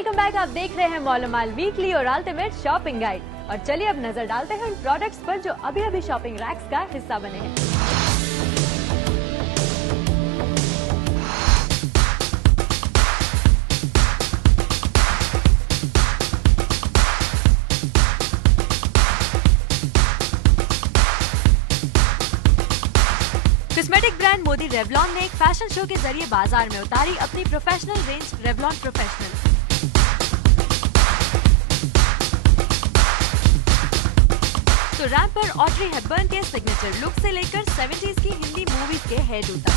Welcome back. आप देख रहे हैं मॉलोमाल वीकली और अल्टीमेट शॉपिंग गाइड। और चलिए अब नजर डालते हैं उन प्रोडक्ट्स पर जो अभी अभी शॉपिंग रैक्स का हिस्सा बने हैं। कॉस्मेटिक ब्रांड मोदी रेवलॉन ने एक फैशन शो के जरिए बाजार में उतारी अपनी प्रोफेशनल रेंज रेवलॉन प्रोफेशनल। तो रैंप पर ऑड्री हेपबर्न के सिग्नेचर लुक से लेकर 70s की हिंदी मूवीज के हेयर डू तक।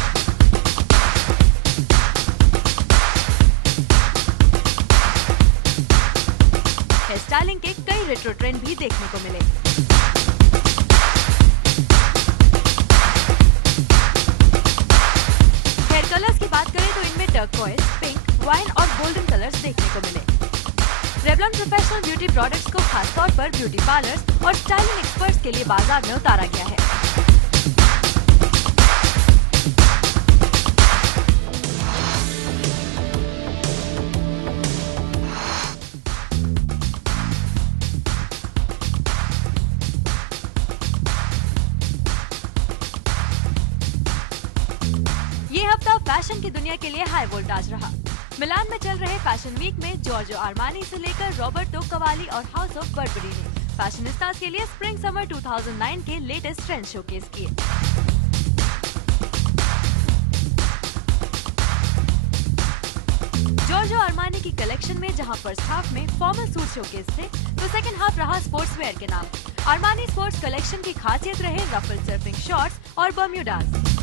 हेयर स्टाइलिंग के कई रेट्रो ट्रेंड भी देखने को मिले। हेयर कलर्स की बात करें तो इनमें टर्कोइज, पिंक, वाइन और गोल्डन कलर्स देखने को मिले। रेवलॉन प्रोफेशनल ब्यूटी प्रोडक्ट्स को खासतौर पर ब्यूटी पार्लर्स और स्टाइलिंग एक्सपर्ट्स के लिए बाजार में उतारा गया है। ये हफ्ता फैशन की दुनिया के लिए हाई वोल्टेज रहा। मिलान में चल रहे फैशन वीक में जॉर्जो आर्मानी से लेकर रॉबर्टो कवाली और हाउस ऑफ बर्बरी ने फैशनिस्तास के लिए स्प्रिंग समर 2009 के लेटेस्ट ट्रेंड शोकेस किए। जॉर्जो आर्मानी की कलेक्शन में जहां फर्स्ट हाफ में फॉर्मल सूट शोकेस थे, तो सेकंड हाफ रहा स्पोर्ट्स वेयर के नाम। आर्मानी स्पोर्ट्स कलेक्शन की खासियत रहे रफल सर्फिंग शॉर्ट्स और बर्म्यूडास।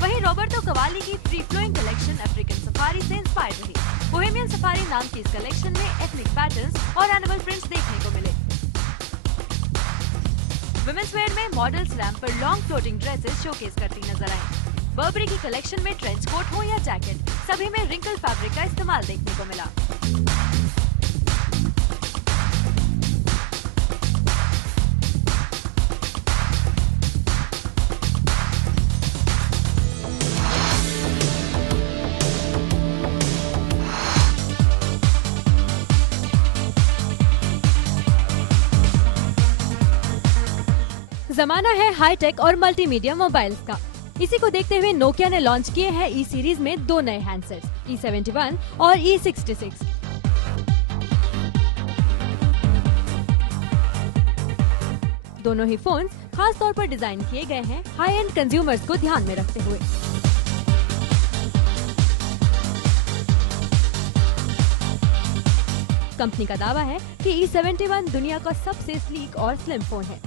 वहीं रॉबर्टो कवाली की free flowing collection African safari से इंस्पायर्ड रही। बोहेमियन सफारी नाम की इस कलेक्शन में एथनिक पैटर्न्स और एनिमल प्रिंट्स देखने को मिले। वुमेन्स वेयर में मॉडल्स रैंप पर लॉन्ग फ्लोटिंग ड्रेसेस शोकेस करती नजर आईं। बर्बरी की कलेक्शन में ट्रेंच कोट हो या जैकेट, सभी में रिंकल फैब्रिक का इस्तेमाल देखने को मिला। जमाना है हाईटेक और मल्टीमीडिया मोबाइल्स का। इसी को देखते हुए नोकिया ने लॉन्च किए हैं ई सीरीज में दो नए हैंडसेट्स, E71 और E66। दोनों ही फोन्स खास तौर पर डिजाइन किए गए हैं हाई एंड कंज्यूमर्स को ध्यान में रखते हुए। कंपनी का दावा है कि E71 दुनिया का सबसे स्लीक और स्लिम फोन है।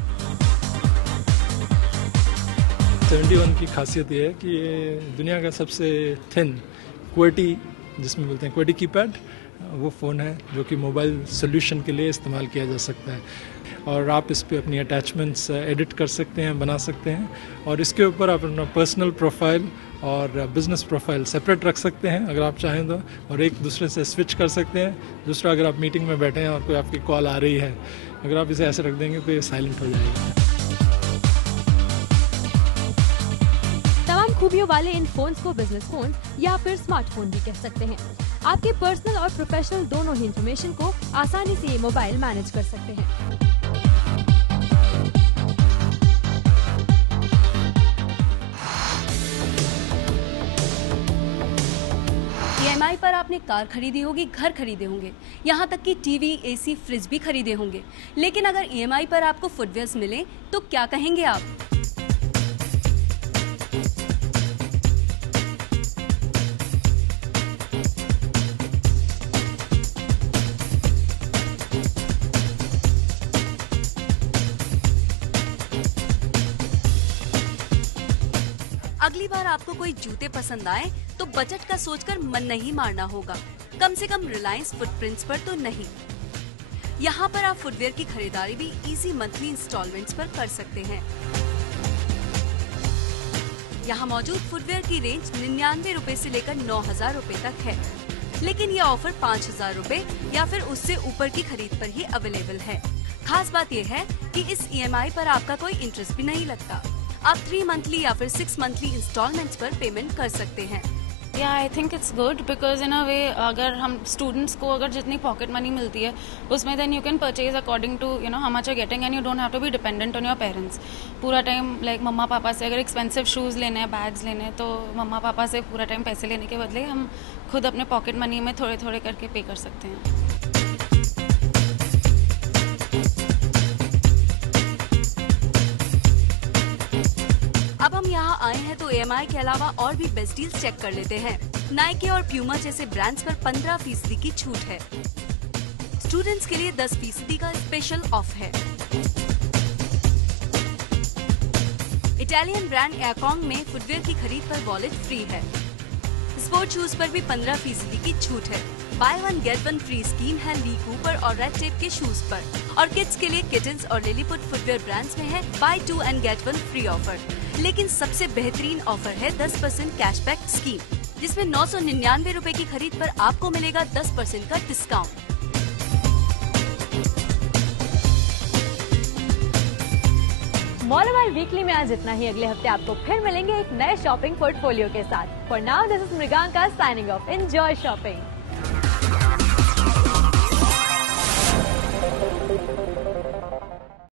71 की खासियत ये है कि ये दुनिया का सबसे थिन क्वालिटी, जिसमें बोलते हैं क्वालिटी कीपैड, वो फ़ोन है जो कि मोबाइल सोल्यूशन के लिए इस्तेमाल किया जा सकता है। और आप इस पे अपनी अटैचमेंट्स एडिट कर सकते हैं, बना सकते हैं, और इसके ऊपर आप अपना पर्सनल प्रोफाइल और बिजनेस प्रोफाइल सेपरेट रख सकते हैं अगर आप चाहें तो, और एक दूसरे से स्विच कर सकते हैं। दूसरा, अगर आप मीटिंग में बैठे हैं और कोई आपकी कॉल आ रही है, अगर आप इसे ऐसे रख देंगे तो ये साइलेंट हो जाएगी। खूबियों वाले इन फोन्स को बिजनेस फोन या फिर स्मार्टफोन भी कह सकते हैं। आपके पर्सनल और प्रोफेशनल दोनों ही इंफॉर्मेशन को आसानी से ये मोबाइल मैनेज कर सकते हैं। EMI पर आपने कार खरीदी होगी, घर खरीदे होंगे, यहाँ तक कि टीवी, एसी, फ्रिज भी खरीदे होंगे। लेकिन अगर EMI पर आपको फुटवेयर्स मिले तो क्या कहेंगे आप? अगली बार आपको कोई जूते पसंद आए तो बजट का सोचकर मन नहीं मारना होगा। कम से कम रिलायंस फुटप्रिंट्स पर तो नहीं। यहाँ पर आप फुटवेयर की खरीदारी भी इजी मंथली इंस्टॉलमेंट्स पर कर सकते हैं। यहाँ मौजूद फुटवेयर की रेंज 99 रुपए से लेकर 9,000 रुपए तक है। लेकिन ये ऑफर 5,000 रुपए या फिर उससे ऊपर की खरीद पर ही अवेलेबल है। खास बात यह है कि इस EMI पर आपका कोई इंटरेस्ट भी नहीं लगता। आप 3 मंथली या फिर 6 मंथली इंस्टॉलमेंट्स पर पेमेंट कर सकते हैं। या I think it's good because in a way अगर हम स्टूडेंट्स को अगर जितनी पॉकेट मनी मिलती है उसमें then you can purchase according to you know how much are getting and you don't have to be dependent on your parents. पूरा time like mamma papa से अगर एक्सपेंसिव शूज़ लेने हैं, बैग्स लेने हैं, तो मम्मा पापा से पूरा टाइम पैसे लेने के बदले हम खुद अपने पॉकेट मनी में थोड़े थोड़े करके पे कर सकते हैं। अब हम यहाँ आए हैं तो EMI के अलावा और भी बेस्ट डील्स चेक कर लेते हैं। नाइकी और प्यूमा जैसे ब्रांड्स पर 15% की छूट है। स्टूडेंट्स के लिए 10% का स्पेशल ऑफ है। इटालियन ब्रांड एयरकॉन्ग में फुटवेयर की खरीद पर वॉलेट फ्री है। स्पोर्ट शूज पर भी 15% की छूट है। बाय 1 गेट 1 फ्री स्कीम है ली कूपर और रेड टेप के शूज पर। और किड्स के लिए किटन्स और लिलीपुट फुटवेयर ब्रांड्स में है buy 2 and get 1 free offer. लेकिन सबसे बेहतरीन ऑफर है 10% कैशबैक स्कीम, जिसमें 999 रुपए की खरीद पर आपको मिलेगा 10% का डिस्काउंट। मॉलवाइल वीकली में आज इतना ही। अगले हफ्ते आपको फिर मिलेंगे एक नए शॉपिंग पोर्टफोलियो के साथ। For now this is Mriganka signing off. Enjoy shopping.